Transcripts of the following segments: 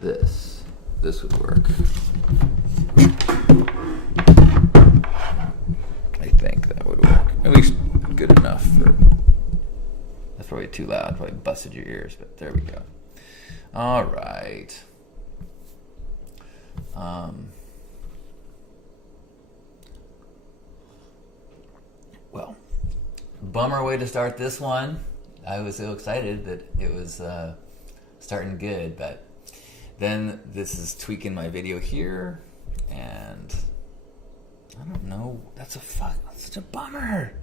This would work. I think that would work. At least good enough for... That's probably too loud. Probably busted your ears, but there we go. All right. Well, bummer way to start this one. I was so excited that it was starting good, but then this is tweaking my video here, and I don't know. That's such a bummer.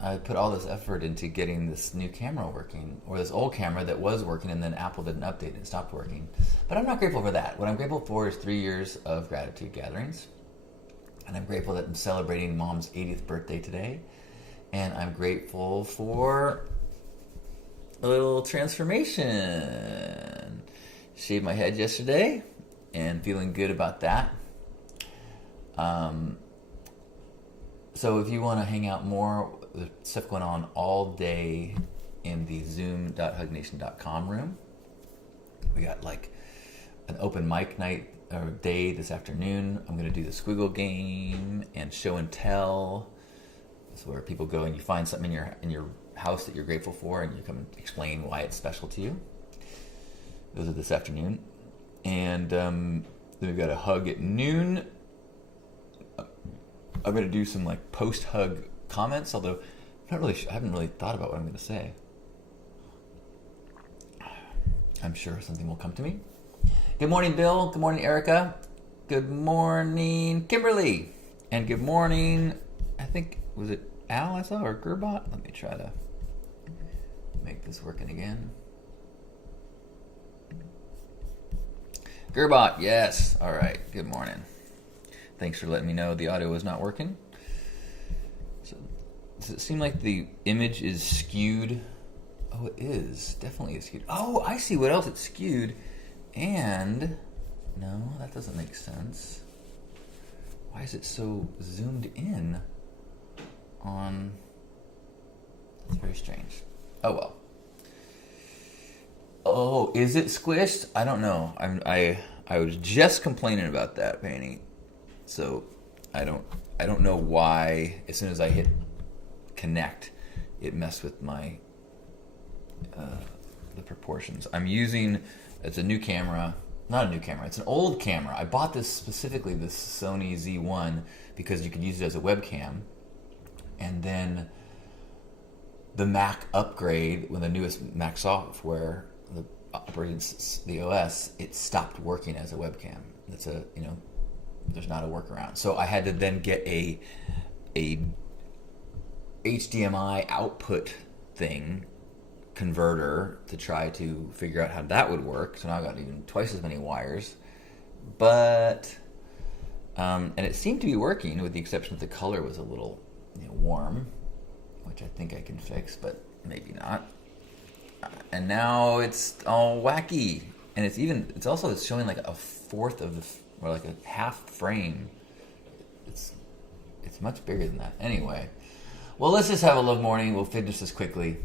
I put all this effort into getting this new camera working, or this old camera that was working, and then Apple did an update and it stopped working. But I'm not grateful for that. What I'm grateful for is 3 years of gratitude gatherings, and I'm grateful that I'm celebrating Mom's 80th birthday today, and I'm grateful for a little transformation. Shaved my head yesterday, and feeling good about that. So if you want to hang out more, there's stuff going on all day in the zoom.hugnation.com room. We got like an open mic night or day this afternoon. I'm going to do the squiggle game and show and tell. It's where people go and you find something in your house that you're grateful for, and you come and explain why it's special to you. Those are this afternoon. And then we've got a hug at noon. I'm going to do some like post-hug comments, although I haven't really thought about what I'm going to say. I'm sure something will come to me. Good morning, Bill. Good morning, Erica. Good morning, Kimberly. And good morning, I think, was it Al I saw or Gerbot? Let me try to make this working again. Gerbot, yes. All right, good morning. Thanks for letting me know the audio was not working. So, does it seem like the image is skewed? Oh, it is. Definitely is skewed. Oh, I see what else it's skewed. And, no, that doesn't make sense. Why is it so zoomed in on... That's very strange. Oh, well. Oh, is it squished? I don't know. I was just complaining about that, Penny. So I don't know why as soon as I hit connect it messed with my the proportions. I'm using, it's a new camera, not a new camera, it's an old camera. I bought this specifically, this Sony Z1, because you could use it as a webcam. And then the Mac upgrade, when the newest Mac software, the OS, it stopped working as a webcam. It's a, there's not a workaround. So I had to then get a HDMI output thing, converter, to try to figure out how that would work. So now I got even twice as many wires. But, and it seemed to be working, with the exception that the color was a little warm, which I think I can fix, but maybe not. And now it's all wacky. And it's also showing like a fourth of the, or like a half frame. It's much bigger than that. Anyway, well, let's just have a love morning. We'll finish this quickly.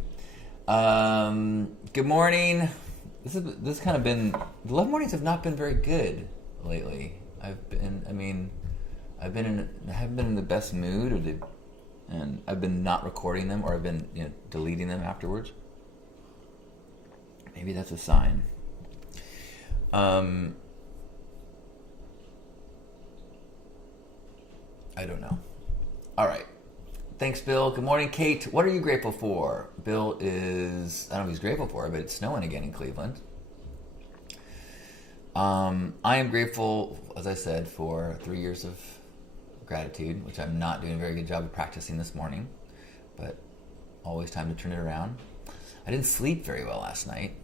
Good morning. This has kind of been, the love mornings have not been very good lately. I haven't been in the best mood, and I've been not recording them, or I've been deleting them afterwards. Maybe that's a sign. I don't know. All right. Thanks, Bill. Good morning, Kate. What are you grateful for? Bill is, I don't know what he's grateful for, but it's snowing again in Cleveland. I am grateful, as I said, for 3 years of gratitude, which I'm not doing a very good job of practicing this morning, but always time to turn it around. I didn't sleep very well last night,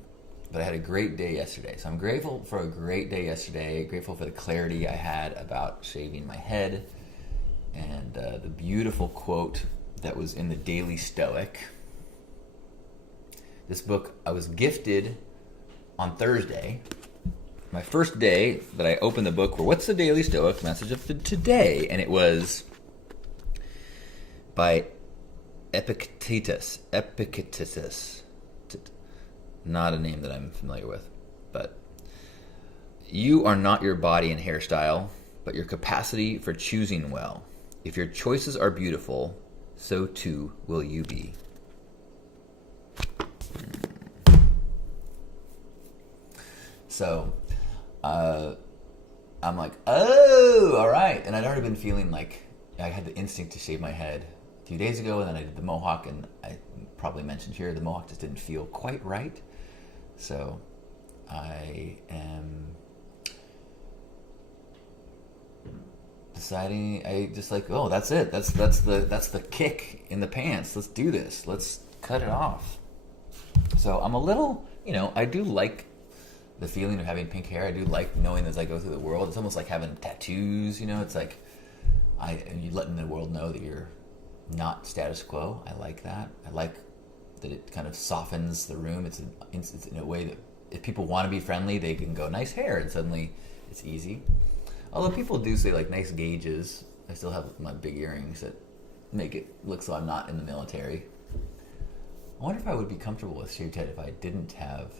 but I had a great day yesterday. So I'm grateful for a great day yesterday, grateful for the clarity I had about shaving my head, and the beautiful quote that was in the Daily Stoic. This book I was gifted on Thursday. My first day that I opened the book were, what's the Daily Stoic message of today? And it was by Epictetus. Not a name that I'm familiar with, but You are not your body and hairstyle, but your capacity for choosing well. If your choices are beautiful, so too will you be. So, I'm like, oh, all right. And I'd already been feeling like I had the instinct to shave my head a few days ago, and then I did the mohawk, and I probably mentioned here, the mohawk just didn't feel quite right. So I am deciding, I just like, oh, that's it. That's the kick in the pants. Let's do this. Let's cut it off. So I'm a little, I do like the feeling of having pink hair. I do like knowing as I go through the world. It's almost like having tattoos, It's like you letting the world know that you're not status quo. I like that. I like that it kind of softens the room. It's in a way that if people want to be friendly, they can go, nice hair, and suddenly it's easy. Although people do say, like, nice gauges. I still have my big earrings that make it look so I'm not in the military. I wonder if I would be comfortable with shaved head if I didn't have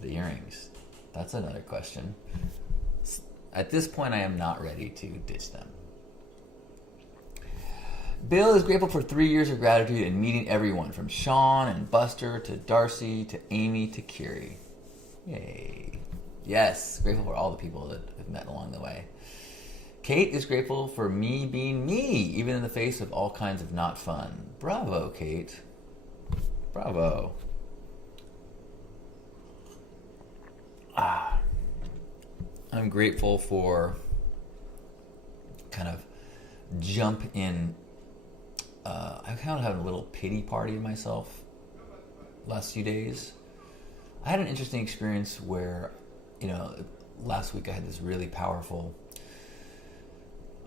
the earrings. That's another question. At this point, I am not ready to ditch them. Bill is grateful for 3 years of gratitude and meeting everyone, from Sean and Buster to Darcy to Amy to Kiri. Yay. Yes, grateful for all the people that I've met along the way. Kate is grateful for me being me, even in the face of all kinds of not fun. Bravo, Kate. Bravo. I'm grateful for kind of jump in. I kind of had a little pity party in myself last few days. I had an interesting experience where, last week I had this really powerful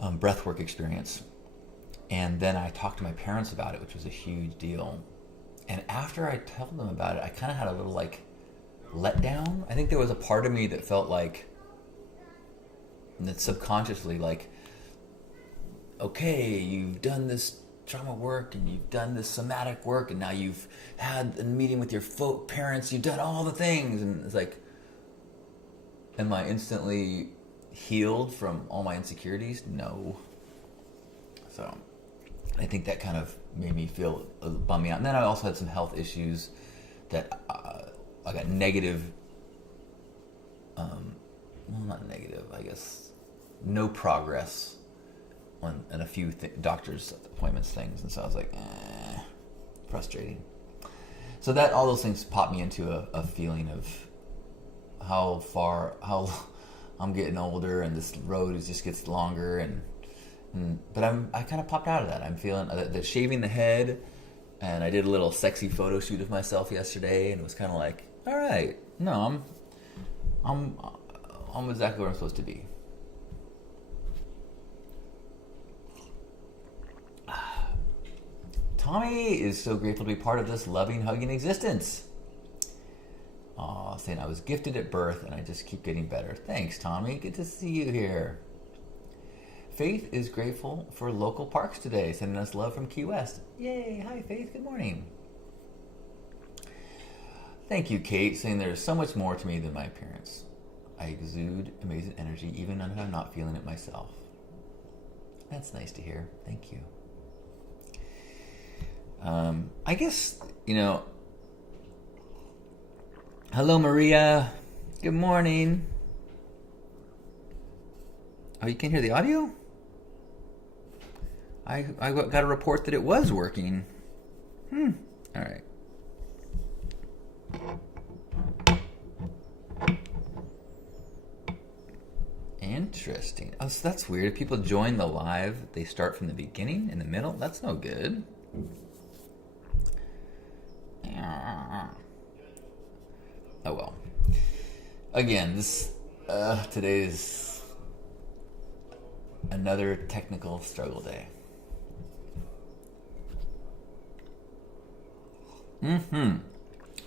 breathwork experience. And then I talked to my parents about it, which was a huge deal. And after I told them about it, I kind of had a little, letdown. I think there was a part of me that felt like, that subconsciously, okay, you've done this trauma work and you've done this somatic work and now you've had a meeting with your parents, you've done all the things, and it's like, am I instantly healed from all my insecurities? No. So I think that kind of made me feel bummed out. And then I also had some health issues that I got negative, not negative, I guess, no progress on a few doctor's appointments things, and so I was like, frustrating. So that all those things popped me into a feeling of how I'm getting older, and this road just gets longer, but I kind of popped out of that. I'm feeling that shaving the head, and I did a little sexy photo shoot of myself yesterday, and it was kind of like, all right, no, I'm exactly where I'm supposed to be. Tommy is so grateful to be part of this loving, hugging existence. Saying I was gifted at birth and I just keep getting better. Thanks, Tommy. Good to see you here. Faith is grateful for local parks today, sending us love from Key West. Yay. Hi, Faith. Good morning. Thank you, Kate, saying there's so much more to me than my appearance. I exude amazing energy even when I'm not feeling it myself. That's nice to hear. Thank you. I guess, hello, Maria. Good morning. Oh, you can't hear the audio? I got a report that it was working. All right. Interesting. Oh, so that's weird. If people join the live, they start from the beginning, in the middle? That's no good. Oh well. Again, today is another technical struggle day.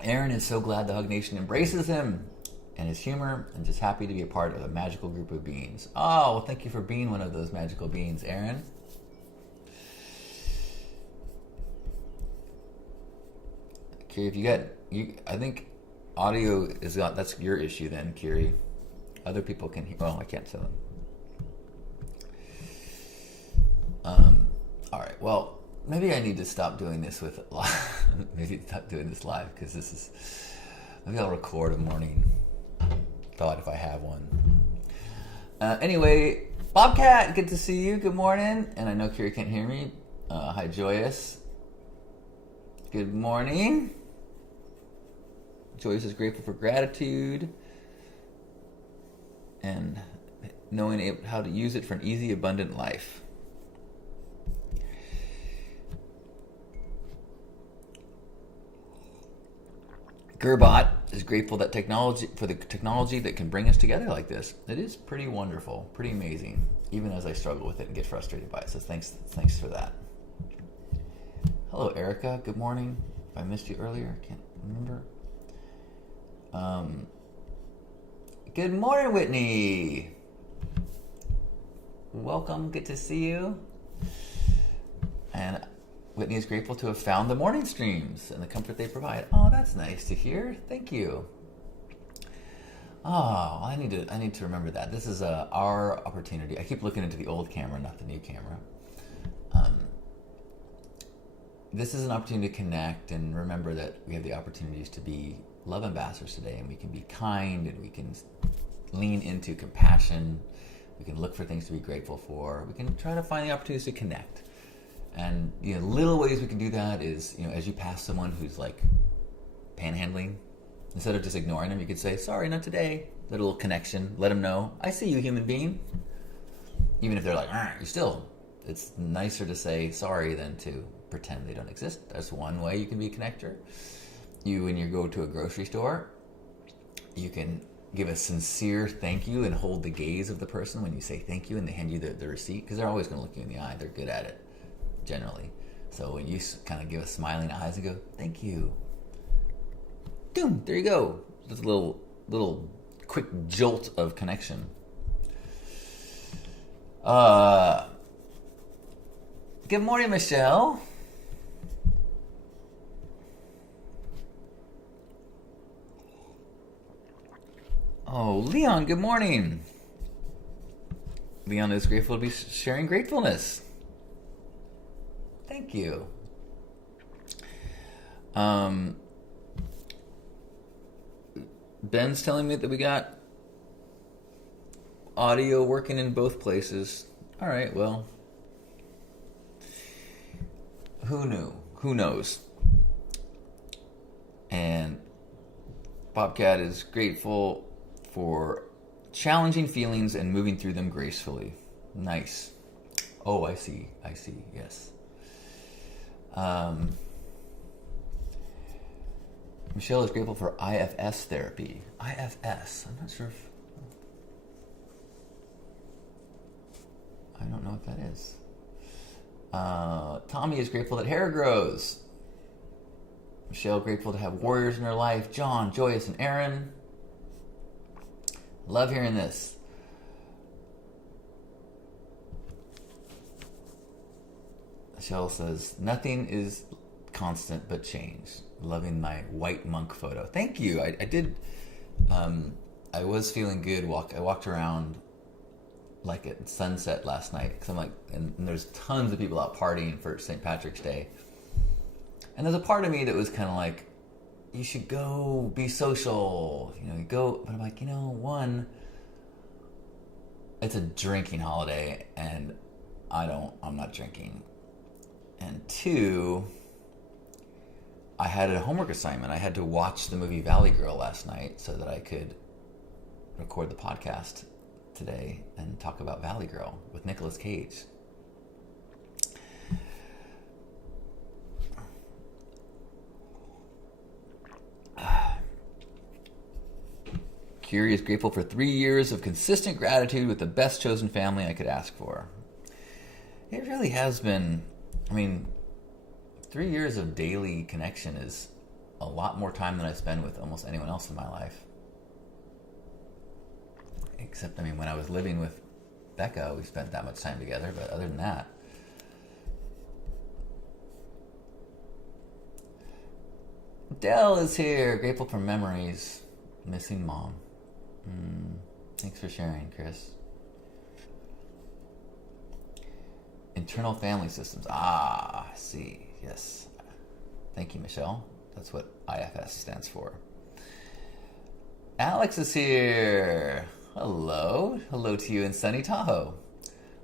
Aaron is so glad the Hug Nation embraces him and his humor, and just happy to be a part of a magical group of beings. Oh, well, thank you for being one of those magical beings, Aaron. Kiri, I think audio is that's your issue then, Kiri. other people can hear. Well, I can't tell them. All right. Well, maybe I need to stop doing this with live. Maybe stop doing this live because this is. Maybe I'll record a morning thought if I have one. Anyway, Bobcat, good to see you. Good morning. And I know Kiri can't hear me. Hi, Joyous. Good morning. Joyous is grateful for gratitude and knowing how to use it for an easy, abundant life. Gerbot is grateful that for the technology that can bring us together like this. It is pretty wonderful, pretty amazing, even as I struggle with it and get frustrated by it. So thanks for that. Hello, Erica. Good morning. If I missed you earlier, I can't remember. Good morning, Whitney. Welcome. Good to see you. And Whitney is grateful to have found the morning streams and the comfort they provide. Oh, that's nice to hear. Thank you. Oh, I need to remember that. This is our opportunity. I keep looking into the old camera, not the new camera. This is an opportunity to connect and remember that we have the opportunities to be love ambassadors today, and we can be kind, and we can lean into compassion. We can look for things to be grateful for. We can try to find the opportunities to connect. And little ways we can do that is, as you pass someone who's like panhandling, instead of just ignoring them, you could say, "Sorry, not today." Little connection. Let them know, "I see you, human being." Even if they're like, "You still." It's nicer to say sorry than to pretend they don't exist. That's one way you can be a connector. When you go to a grocery store, you can give a sincere thank you and hold the gaze of the person when you say thank you and they hand you the receipt, because they're always going to look you in the eye. They're good at it, generally. So when you kind of give a smiling eyes and go, "Thank you." Boom, there you go. Just a little quick jolt of connection. Good morning, Michelle. Oh, Leon, good morning. Leon is grateful to be sharing gratefulness. Thank you. Ben's telling me that we got audio working in both places. All right, well, who knew? Who knows? And Bobcat is grateful for challenging feelings and moving through them gracefully. Nice. Oh, I see. Yes. Michelle is grateful for IFS therapy. IFS. I'm not sure if... I don't know what that is. Tommy is grateful that hair grows. Michelle grateful to have warriors in her life. John, Joyous, and Aaron. Love hearing this. Michelle says, "Nothing is constant but change. Loving my white monk photo." Thank you. I did. I was feeling good. I walked around like at sunset last night because I'm like, and there's tons of people out partying for St. Patrick's Day. And there's a part of me that was kind of like, you should go be social, you go. But I'm like, one, it's a drinking holiday and I'm not drinking. And two, I had a homework assignment. I had to watch the movie Valley Girl last night so that I could record the podcast today and talk about Valley Girl with Nicolas Cage. Kiri is grateful for 3 years of consistent gratitude with the best chosen family I could ask for. It really has been. 3 years of daily connection is a lot more time than I spend with almost anyone else in my life. Except, when I was living with Becca, we spent that much time together, but other than that. Dell is here, grateful for memories. Missing mom. Thanks for sharing, Chris. Internal family systems. Ah, I see. Yes. Thank you, Michelle. That's what IFS stands for. Alex is here. Hello. Hello to you in sunny Tahoe.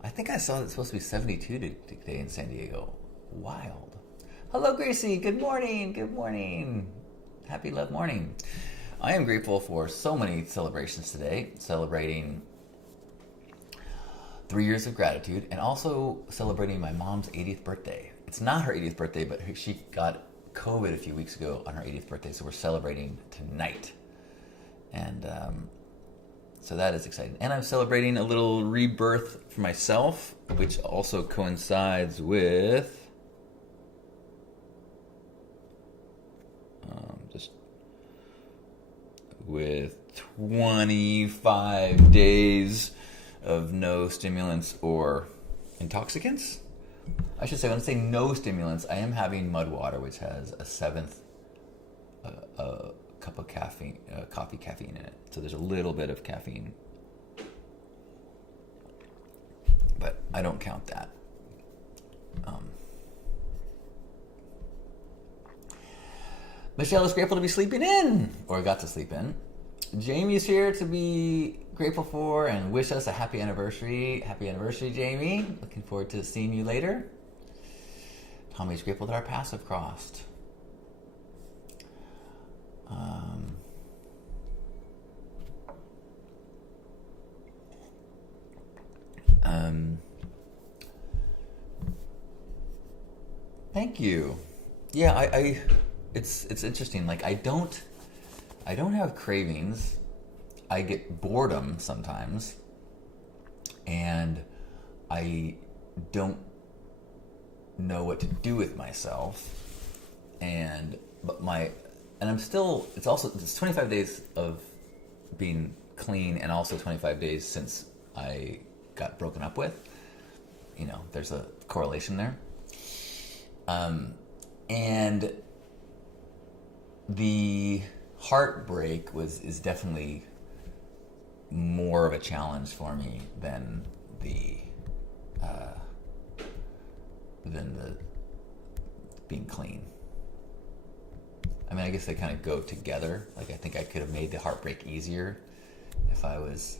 I think I saw it's supposed to be 72 today in San Diego. Wild. Hello, Gracie. Good morning. Good morning. Happy love morning. I am grateful for so many celebrations today, celebrating 3 years of gratitude and also celebrating my mom's 80th birthday. It's not her 80th birthday, but she got COVID a few weeks ago on her 80th birthday, so we're celebrating tonight. And so that is exciting. And I'm celebrating a little rebirth for myself, which also coincides with with 25 days of no stimulants or intoxicants. I should say, when I say no stimulants, I am having mud water, which has a seventh cup of caffeine, coffee caffeine in it. So there's a little bit of caffeine, but I don't count that. Michelle is grateful to be sleeping in, or got to sleep in. Jamie's here to be grateful for and wish us a happy anniversary. Happy anniversary, Jamie. Looking forward to seeing you later. Tommy's grateful that our paths have crossed. Thank you. Yeah, I it's interesting. Like I don't have cravings. I get boredom sometimes, and I don't know what to do with myself. And I'm still. It's 25 days of being clean, and also 25 days since I got broken up with. You know, there's a correlation there. And the heartbreak is definitely more of a challenge for me than the being clean. I mean, I guess they kind of go together. Like, I think I could have made the heartbreak easier if I was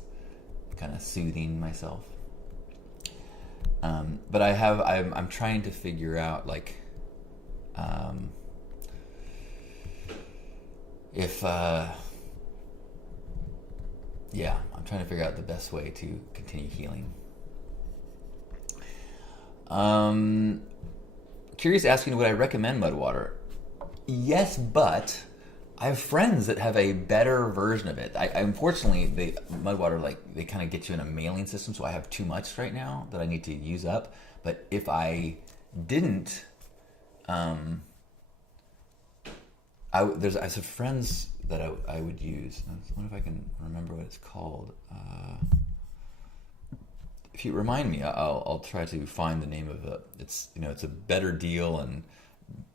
kind of soothing myself. But I'm trying to figure out, like, I'm trying to figure out the best way to continue healing. Curious asking, would I recommend mud water? Yes, but I have friends that have a better version of it. Unfortunately, the mud water, like, they kind of get you in a mailing system, so I have too much right now that I need to use up. But if I didn't, I have friends that I would use. I wonder if I can remember what it's called. If you remind me, I'll try to find the name of it. It's a better deal and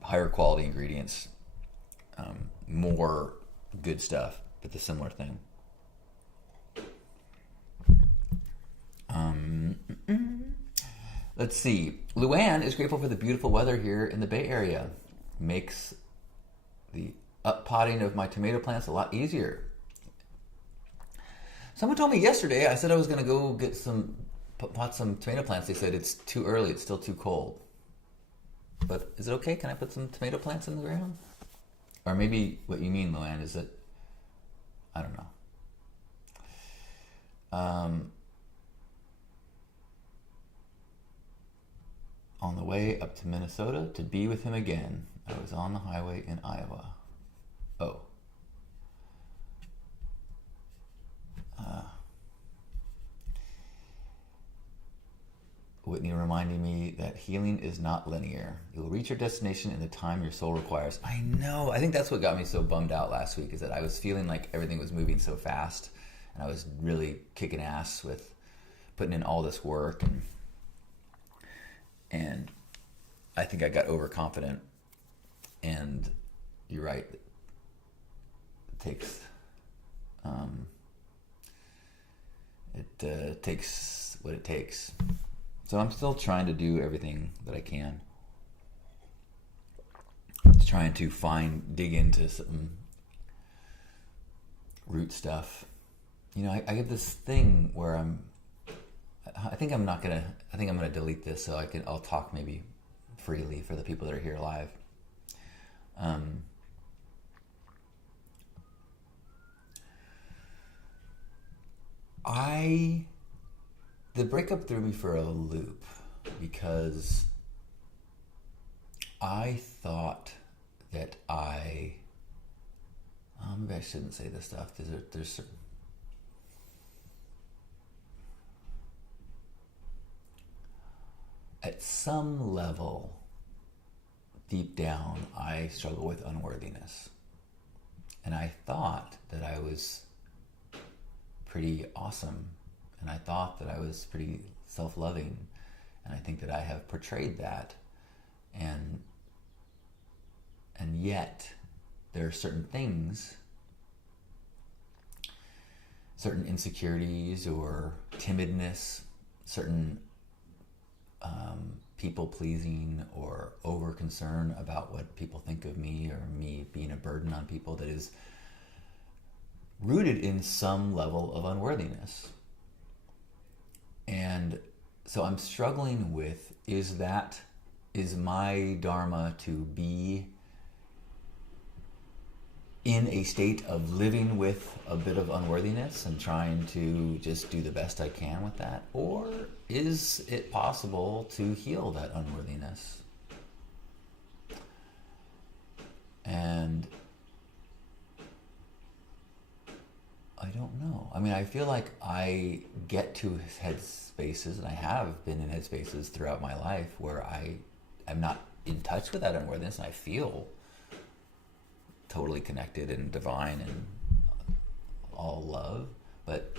higher quality ingredients, more good stuff, but the similar thing. Let's see. Luann is grateful for the beautiful weather here in the Bay Area. Makes the uppotting of my tomato plants a lot easier. Someone told me yesterday, I said I was going to go get pot some tomato plants. They said it's too early, it's still too cold. But is it okay? Can I put some tomato plants in the ground? Or maybe what you mean, Luann, is that, I don't know. On the way up to Minnesota to be with him again, I was on the highway in Iowa. Oh. Whitney reminding me that healing is not linear. You'll reach your destination in the time your soul requires. I know. I think that's what got me so bummed out last week, is that I was feeling like everything was moving so fast, and I was really kicking ass with putting in all this work, and I think I got overconfident. And you're right. It takes it takes what it takes. So I'm still trying to do everything that I can. Trying to dig into some root stuff. I get this thing where I think I'm gonna delete this so I'll talk maybe freely for the people that are here live. The breakup threw me for a loop because I thought that maybe I shouldn't say this stuff. There's certain, at some level, deep down, I struggle with unworthiness. And I thought that I was pretty awesome. And I thought that I was pretty self-loving. And I think that I have portrayed that. And yet, there are certain things, certain insecurities or timidness, certain people-pleasing or over-concern about what people think of me or me being a burden on people that is rooted in some level of unworthiness. And so I'm struggling with, is my dharma to be in a state of living with a bit of unworthiness and trying to just do the best I can with that? Or is it possible to heal that unworthiness? And I don't know. I mean, I feel like I get to headspaces, and I have been in headspaces throughout my life where I'm not in touch with that unworthiness, and I feel totally connected and divine and all love, but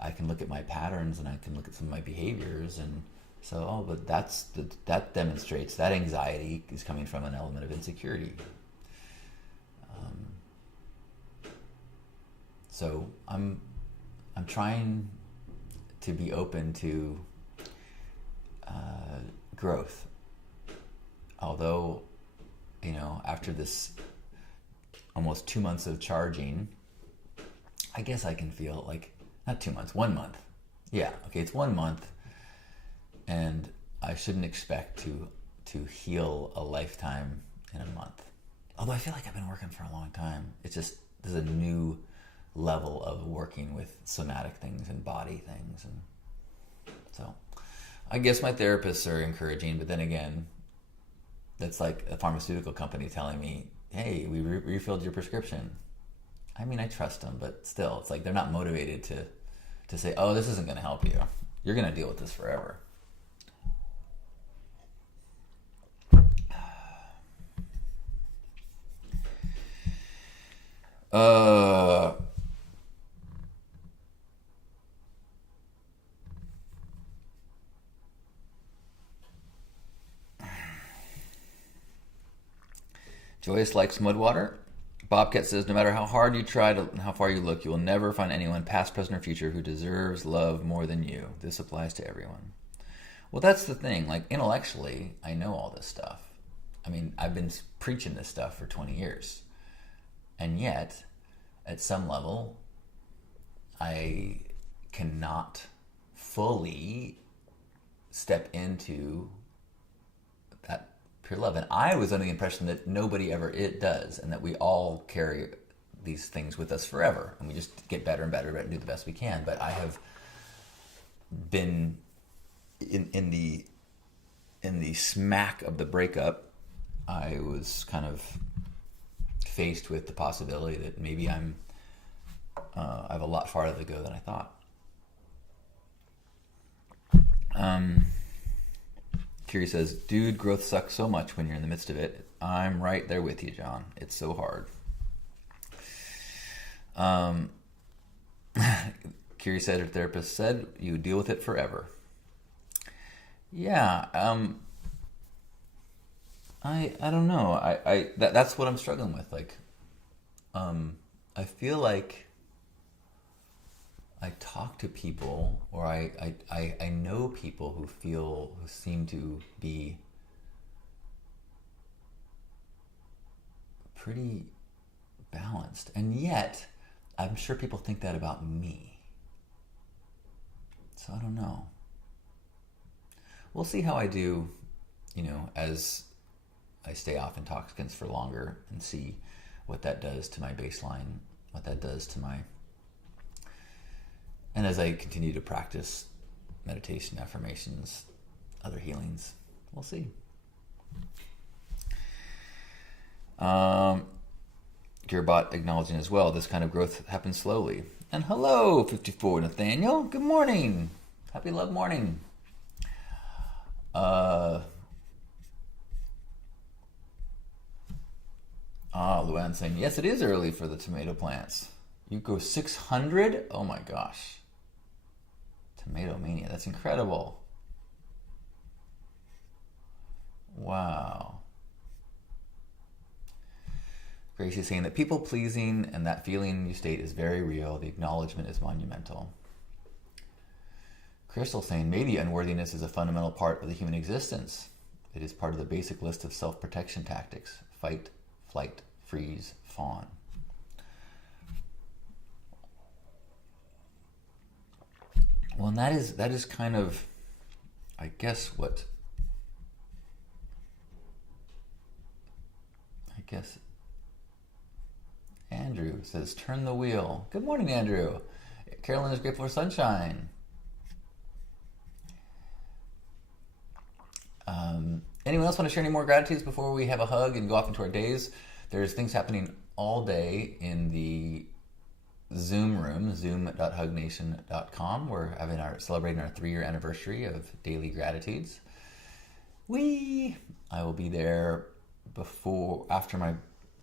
I can look at my patterns and I can look at some of my behaviors, and so but that demonstrates that anxiety is coming from an element of insecurity. So I'm trying to be open to growth, although after this almost 2 months of charging, I guess I can feel like, not 2 months, 1 month. Yeah, okay, it's 1 month, and I shouldn't expect to heal a lifetime in a month. Although I feel like I've been working for a long time. It's just, there's a new level of working with somatic things and body things. And so I guess my therapists are encouraging, but then again, that's like a pharmaceutical company telling me, hey, we refilled your prescription. I mean, I trust them, but still, it's like they're not motivated to say, oh, this isn't going to help you. You're going to deal with this forever. Joyce likes Mudwater. Bobcat says, no matter how hard you try and how far you look, you will never find anyone, past, present, or future, who deserves love more than you. This applies to everyone. Well, that's the thing. Like, intellectually, I know all this stuff. I mean, I've been preaching this stuff for 20 years. And yet, at some level, I cannot fully step into that pure love. And I was under the impression that nobody ever does, and that we all carry these things with us forever, and we just get better and better and do the best we can. But I have been in the smack of the breakup. I was kind of faced with the possibility that maybe I have a lot farther to go than I thought. Kiri says, dude, growth sucks so much when you're in the midst of it. I'm right there with you, John. It's so hard. Kiri said her therapist said you deal with it forever. Yeah, I don't know. That's what I'm struggling with. Like, I feel like I talk to people, or I know people who seem to be pretty balanced. And yet, I'm sure people think that about me. So I don't know. We'll see how I do, as I stay off intoxicants for longer and see what that does to my baseline, what that does to my... And as I continue to practice meditation, affirmations, other healings, we'll see. Gearbot acknowledging as well, this kind of growth happens slowly. And hello, 54 Nathaniel. Good morning. Happy love morning. Luann saying, yes, it is early for the tomato plants. You go 600? Oh my gosh. Tomato mania. That's incredible. Wow. Gracie is saying that people pleasing and that feeling you state is very real. The acknowledgement is monumental. Crystal saying maybe unworthiness is a fundamental part of the human existence. It is part of the basic list of self-protection tactics. Fight, flight, freeze, fawn. Well, and that is kind of, I guess Andrew says, turn the wheel. Good morning, Andrew. Carolyn is grateful for sunshine. Anyone else want to share any more gratitudes before we have a hug and go off into our days? There's things happening all day in the Zoom room, zoom.hugnation.com. We're celebrating our 3-year anniversary of Daily Gratitudes. I will be there after my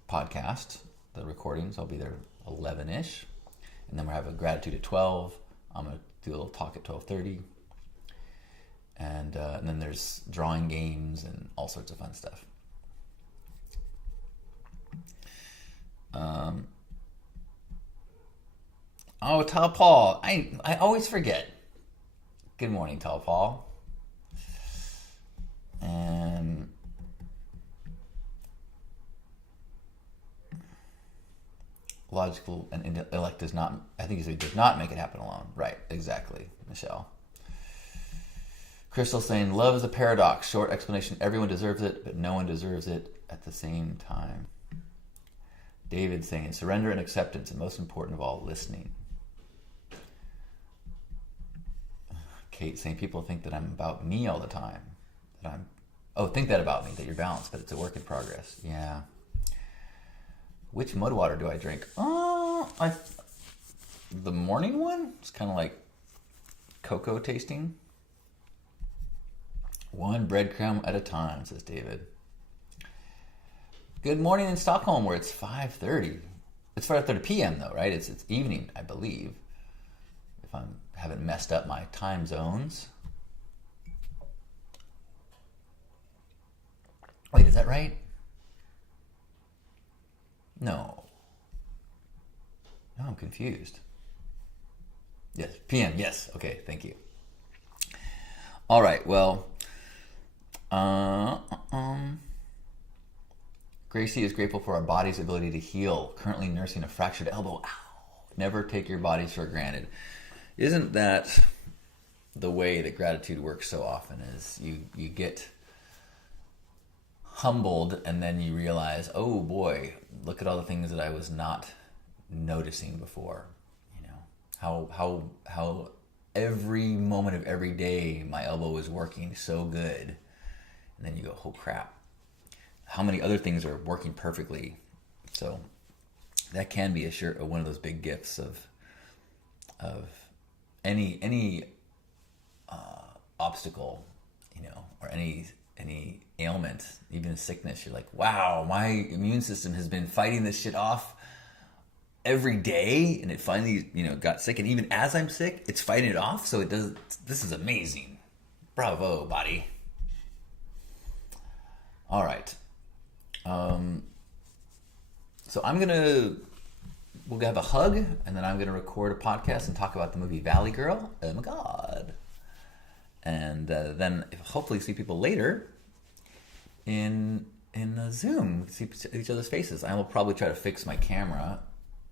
podcast, the recordings. I'll be there 11-ish. And then we'll have a gratitude at 12. I'm going to do a little talk at 12:30. And then there's drawing games and all sorts of fun stuff. Tall Paul. I always forget. Good morning, Tall Paul. And logical and intellect does not, I think he said, does not make it happen alone. Right, exactly, Michelle. Crystal saying, love is a paradox. Short explanation, everyone deserves it, but no one deserves it at the same time. David saying, surrender and acceptance, and most important of all, listening. Kate saying, people think that I'm about me all the time. Think that about me, that you're balanced, but it's a work in progress. Yeah. Which mud water do I drink? The morning one? It's kind of like cocoa tasting. One breadcrumb at a time, says David. Good morning in Stockholm, where it's 5:30. It's 5:30 p.m. though, right? It's evening, I believe. If I haven't messed up my time zones. Wait, is that right? No. No, I'm confused. Yes, p.m. Yes. Okay, thank you. All right. Well, Gracie is grateful for our body's ability to heal. Currently nursing a fractured elbow. Ow! Never take your bodies for granted. Isn't that the way that gratitude works so often? Is you get humbled and then you realize, oh boy, look at all the things that I was not noticing before. You know, how every moment of every day my elbow was working so good. And then you go, oh crap, how many other things are working perfectly? So that can be one of those big gifts of any obstacle, or any ailment, even a sickness. You're like, wow, my immune system has been fighting this shit off every day, and it finally, got sick. And even as I'm sick, it's fighting it off. So it does. This is amazing. Bravo, body. All right. So I'm gonna. we'll have a hug, and then I'm going to record a podcast and talk about the movie Valley Girl. Oh my God. And then hopefully see people later in Zoom, see each other's faces. I will probably try to fix my camera,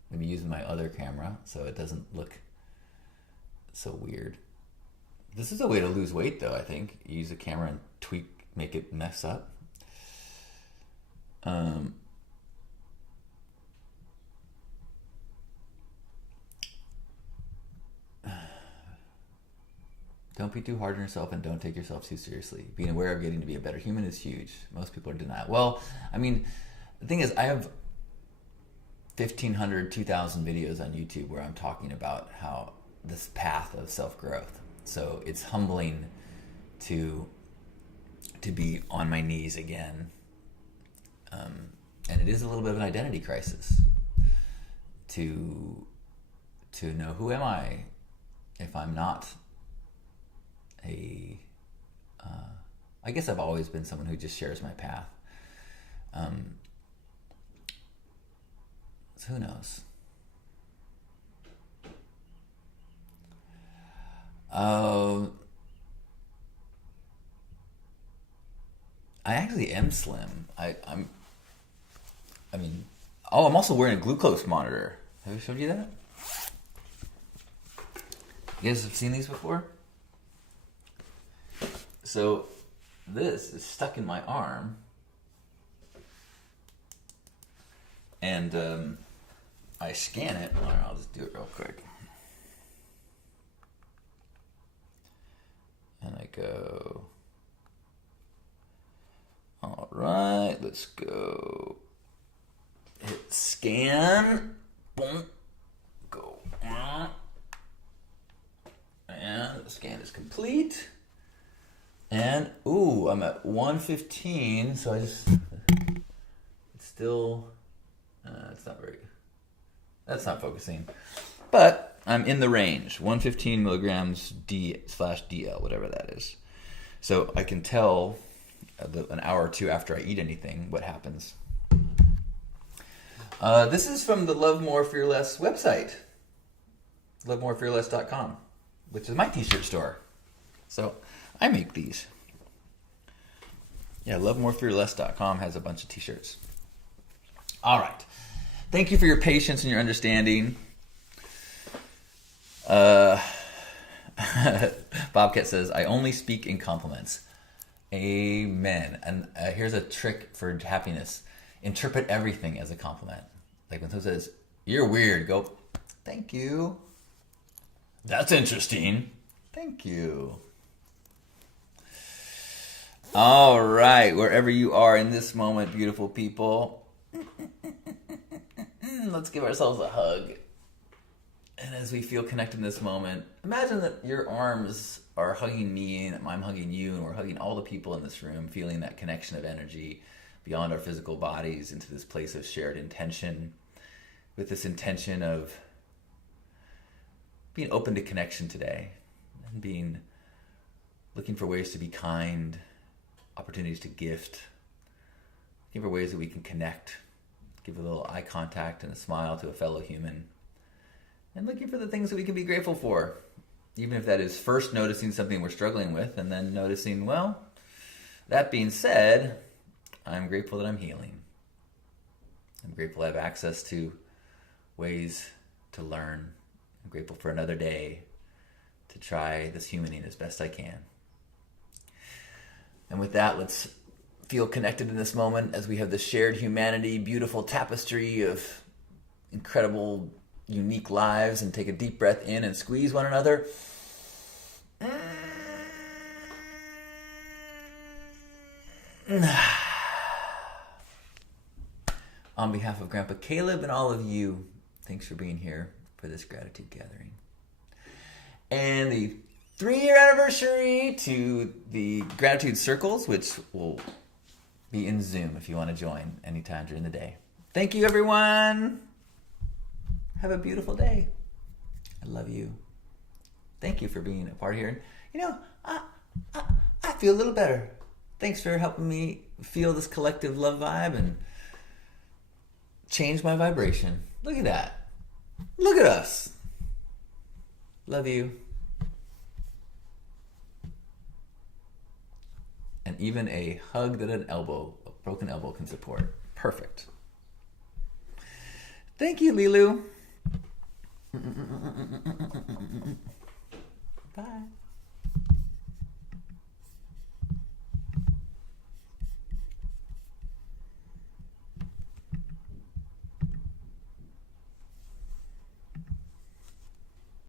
maybe using my other camera so it doesn't look so weird. This is a way to lose weight, though, I think. You use a camera and tweak, make it mess up. Don't be too hard on yourself and don't take yourself too seriously. Being aware of getting to be a better human is huge. Most people are denying it. Well, I mean, the thing is, I have 1,500, 2,000 videos on YouTube where I'm talking about how this path of self-growth. So it's humbling to be on my knees again. And it is a little bit of an identity crisis to know, who am I if I'm not I guess I've always been someone who just shares my path. So who knows? I actually am slim. I'm also wearing a glucose monitor. Have I showed you that? You guys have seen these before? So this is stuck in my arm, and I scan it. All right, I'll just do it real quick. And I go, all right, let's go. Hit scan. Boom. Go. And the scan is complete. And, ooh, I'm at 115, so it's still, it's not very, that's not focusing. But I'm in the range, 115 milligrams D/DL, whatever that is. So I can tell an hour or two after I eat anything what happens. This is from the Love More Fear Less website, lovemorefearless.com, which is my t-shirt store. So I make these. Yeah, lovemorefearless.com has a bunch of t-shirts. All right. Thank you for your patience and your understanding. Bobcat says, I only speak in compliments. Amen. And here's a trick for happiness. Interpret everything as a compliment. Like when someone says, you're weird, go, thank you. That's interesting. Thank you. All right, wherever you are in this moment, beautiful people, let's give ourselves a hug. And as we feel connected in this moment, imagine that your arms are hugging me and I'm hugging you, and we're hugging all the people in this room, feeling that connection of energy beyond our physical bodies into this place of shared intention, with this intention of being open to connection today and looking for ways to be kind, opportunities to gift, looking for ways that we can connect, give a little eye contact and a smile to a fellow human, and looking for the things that we can be grateful for, even if that is first noticing something we're struggling with and then noticing, well, that being said, I'm grateful that I'm healing. I'm grateful I have access to ways to learn. I'm grateful for another day to try this humaning as best I can. And with that, let's feel connected in this moment as we have the shared humanity, beautiful tapestry of incredible, unique lives, and take a deep breath in and squeeze one another. On behalf of Grandpa Caleb and all of you, thanks for being here for this gratitude gathering. And the 3-year anniversary to the Gratitude Circles, which will be in Zoom if you want to join anytime during the day. Thank you, everyone. Have a beautiful day. I love you. Thank you for being a part here. You know, I feel a little better. Thanks for helping me feel this collective love vibe and change my vibration. Look at that. Look at us. Love you. And even a hug that a broken elbow can support. Perfect. Thank you, Lilu. Bye.